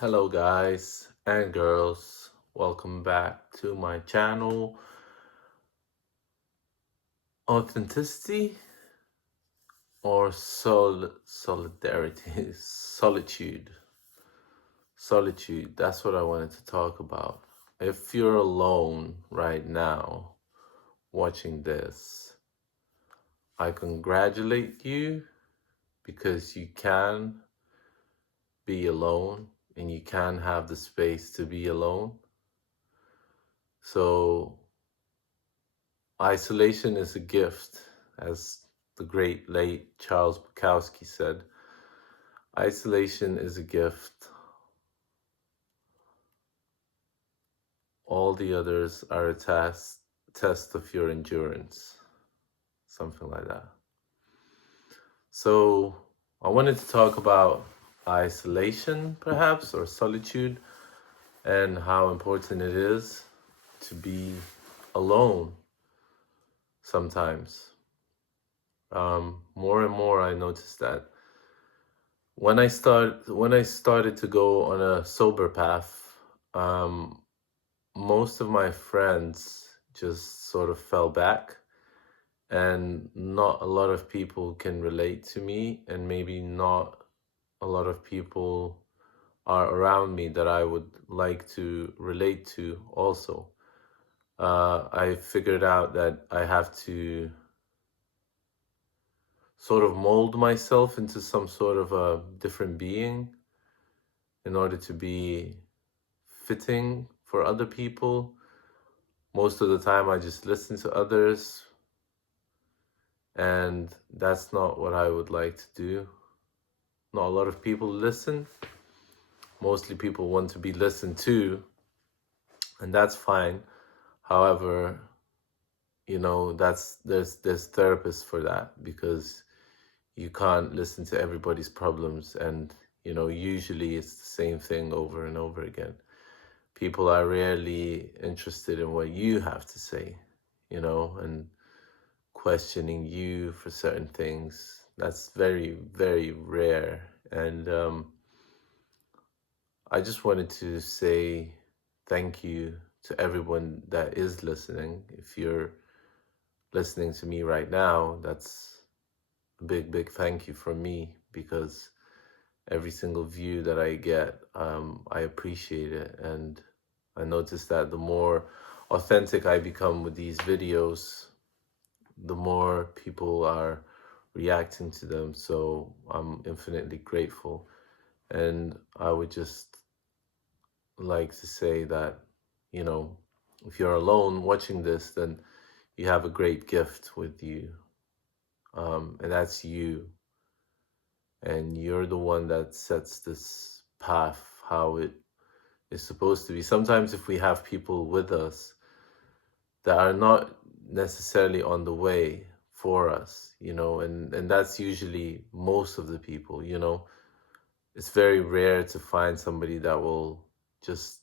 Hello, guys and girls. Welcome back to my channel. Authenticity or solidarity? Solitude. Solitude. That's what I wanted to talk about. If you're alone right now watching this, I congratulate you because you can be alone and you can have the space to be alone. So isolation is a gift, as the great late Charles Bukowski said. Isolation is a gift. All the others are a test of your endurance. Something like that. So I wanted to talk about isolation, perhaps, or solitude, and how important it is to be alone sometimes. More and more I noticed that when I started to go on a sober path, um, most of my friends just sort of fell back, and not a lot of people can relate to me, and maybe not a lot of people are around me that I would like to relate to also. I figured out that I have to sort of mold myself into some sort of a different being in order to be fitting for other people. Most of the time, I just listen to others, and that's not what I would like to do. Not a lot of people listen. Mostly people want to be listened to, and that's fine. However, there's therapists for that, because you can't listen to everybody's problems, and usually it's the same thing over and over again. People are rarely interested in what you have to say, and questioning you for certain things. That's very, very rare. And I just wanted to say thank you to everyone that is listening. If you're listening to me right now, that's a big, big thank you from me, because every single view that I get, I appreciate it. And I notice that the more authentic I become with these videos, the more people are reacting to them. So I'm infinitely grateful. And I would just like to say that, you know, if you're alone watching this, then you have a great gift with you. And that's you. And you're the one that sets this path, how it is supposed to be. Sometimes if we have people with us that are not necessarily on the way for us, and that's usually most of the people, it's very rare to find somebody that will just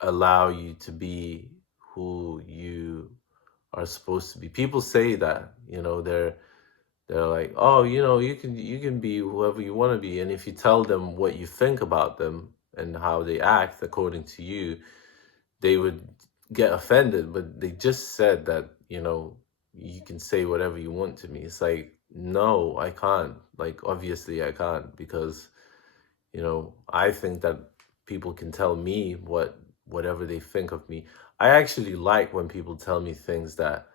allow you to be who you are supposed to be. People say that, they're like, oh, you can be whoever you want to be. And if you tell them what you think about them and how they act according to you, they would get offended. But they just said that, you can say whatever you want to me. It's like, no, I can't. Like, obviously I can't, because, I think that people can tell me whatever they think of me. I actually like when people tell me things that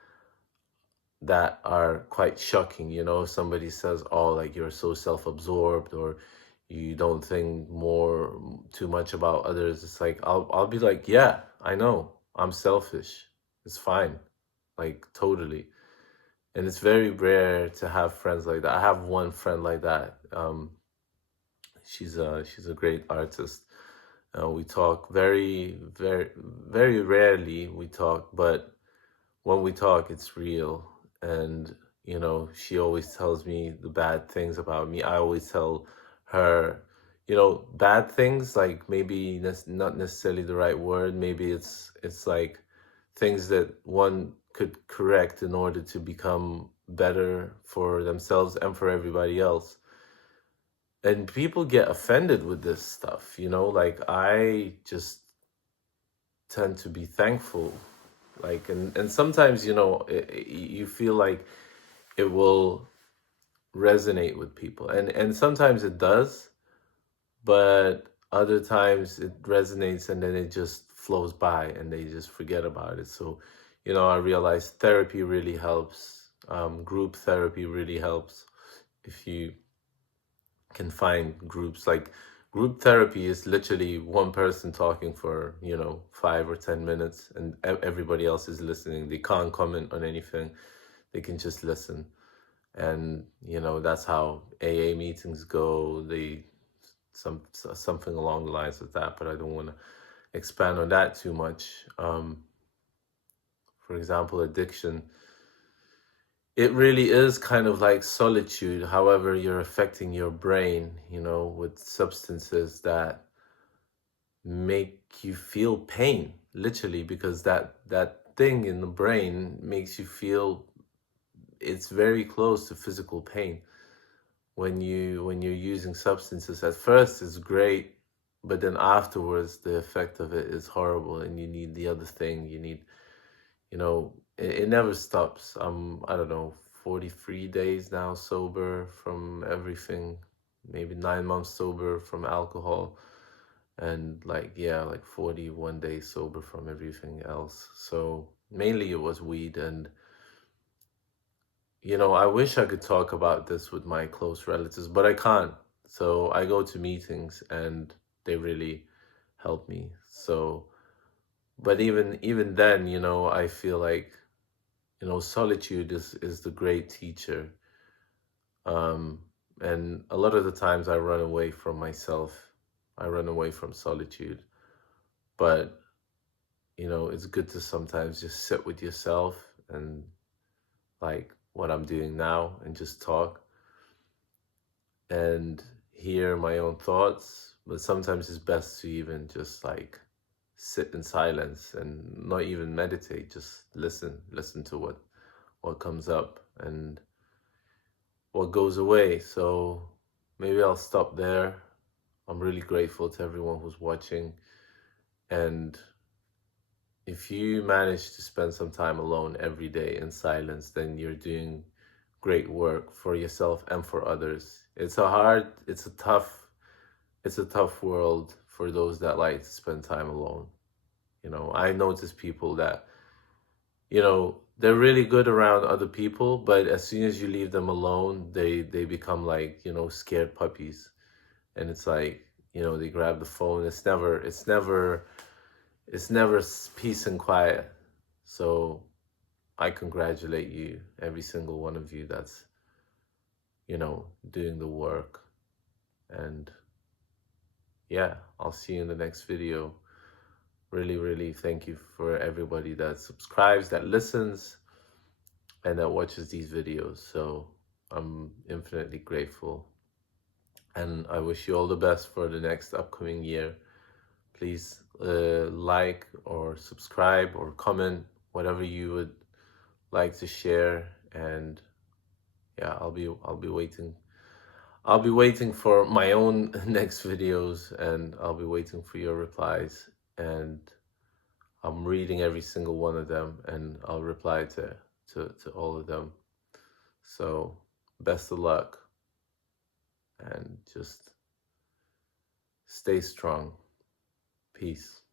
are quite shocking. Somebody says, oh, like, you're so self-absorbed, or you don't think too much about others. It's like, I'll be like, yeah, I know I'm selfish. It's fine. Like, totally. And it's very rare to have friends like that. I have one friend like that. She's a great artist. We talk very, very, very rarely we talk, but when we talk, it's real. And, she always tells me the bad things about me. I always tell her, bad things, like maybe not necessarily the right word. Maybe it's like things that one could correct in order to become better for themselves and for everybody else. And people get offended with this stuff, like I just tend to be thankful. Like, and sometimes, you feel like it will resonate with people, and sometimes it does, but other times it resonates and then it just flows by and they just forget about it. So, I realize therapy really helps. Group therapy really helps if you can find groups. Like, group therapy is literally one person talking for 5 or 10 minutes, and everybody else is listening. They can't comment on anything, they can just listen. And that's how AA meetings go. They something along the lines of that, but I don't want to expand on that too much. For example, addiction, it really is kind of like solitude. However, you're affecting your brain, with substances that make you feel pain, literally, because that thing in the brain makes you feel, it's very close to physical pain. When you're using substances, at first it's great, but then afterwards the effect of it is horrible, and you need the other thing. You need, it never stops. I don't know, 43 days now sober from everything, maybe 9 months sober from alcohol, and like, yeah, like 41 days sober from everything else. So mainly it was weed. And I wish I could talk about this with my close relatives, but I can't. So I go to meetings and they really help me. So, but even then, I feel like, solitude is the great teacher. Um, and a lot of the times I run away from myself. I run away from solitude. But, it's good to sometimes just sit with yourself and, like what I'm doing now, and just talk and hear my own thoughts. But sometimes it's best to even just like sit in silence and not even meditate, just listen to what comes up and what goes away. So maybe I'll stop there. I'm really grateful to everyone who's watching. And if you manage to spend some time alone every day in silence, then you're doing great work for yourself and for others. It's a tough world for those that like to spend time alone. I notice people that, they're really good around other people, but as soon as you leave them alone, they become like, scared puppies. And it's like, they grab the phone. It's never peace and quiet. So I congratulate you, every single one of you that's, doing the work. And yeah, I'll see you in the next video. Really, really thank you for everybody that subscribes, that listens, and that watches these videos. So I'm infinitely grateful. And I wish you all the best for the next upcoming year. Please like or subscribe or comment, whatever you would like to share. And yeah, I'll be waiting. I'll be waiting for my own next videos, and I'll be waiting for your replies. And I'm reading every single one of them, and I'll reply to all of them. So best of luck, and just stay strong. Peace.